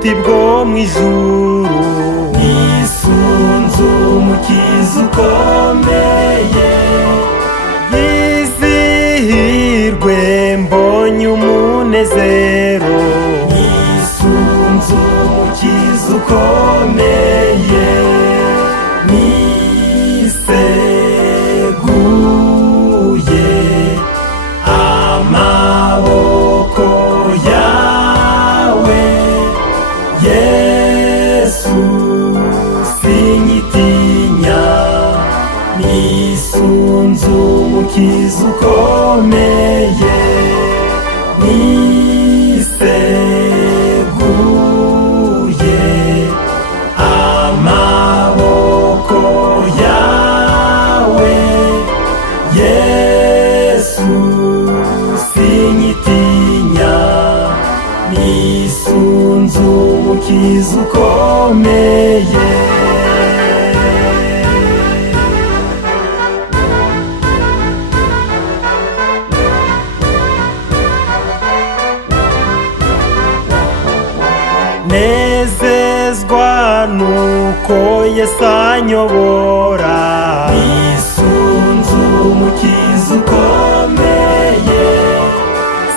ubucuti bwo mu ijuru. nisunze umukiza ukomeye, yizihirwe mbonye umunezero. nisunze umukiza ukomeye, niseguye amaboko yawe Yesu, sinyitinya, nisunze umukiza ukomeye, niseguye amaboko yawe Yesu, sinyitinya, nisunze umukiza ukomeye. nezezwa nuko Yesu anyobora. nisunze umukiza ukomeye,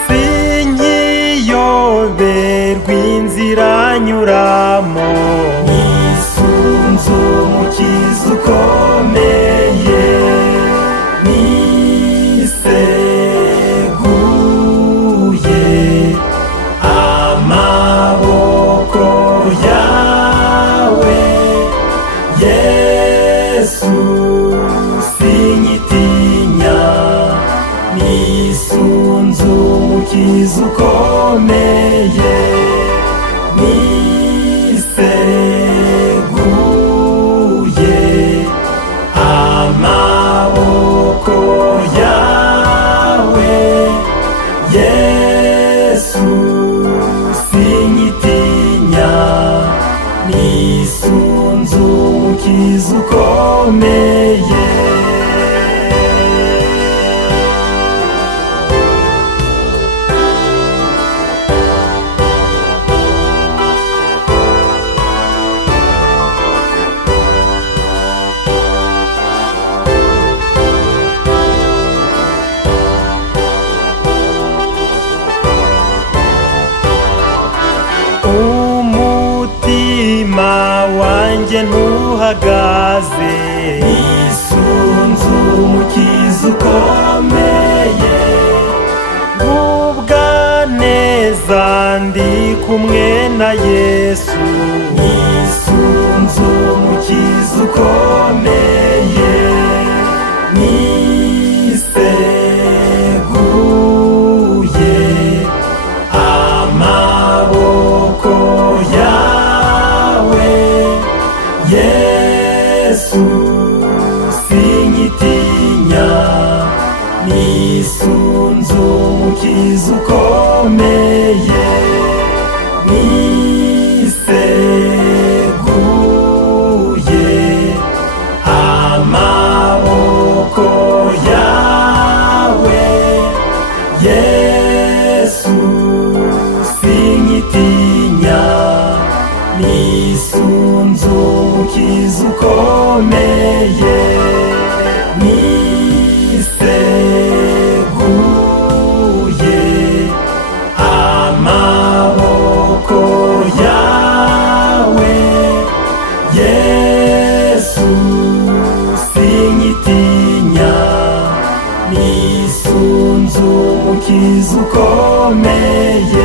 sinkiyoberwa inzira anyuramo. nisunze umukiza ukomeye, niseguye amaboko yawe Yesu, sinyitinya, nisunze umukiza ukomeye, niseguye amaboko yawe Yesu, sinyitinya, nisunze umukiza ukomeye. umutima wanjye ntuhagaze. nisunze umukiza ukomeye, gubwa neza ndi kumwe na Yesu. nisunze umukiza ukomeye, niseguye amaboko yawe Yesu, sinyitinya, nisunze umukiza ukomeye, niseguye amaboko yawe Yesu, sinyitinya, nisunze umukiza ukomeye, niseguye amaboko yawe Yesu, sinyitinya, nisunze umukiza ukomeye.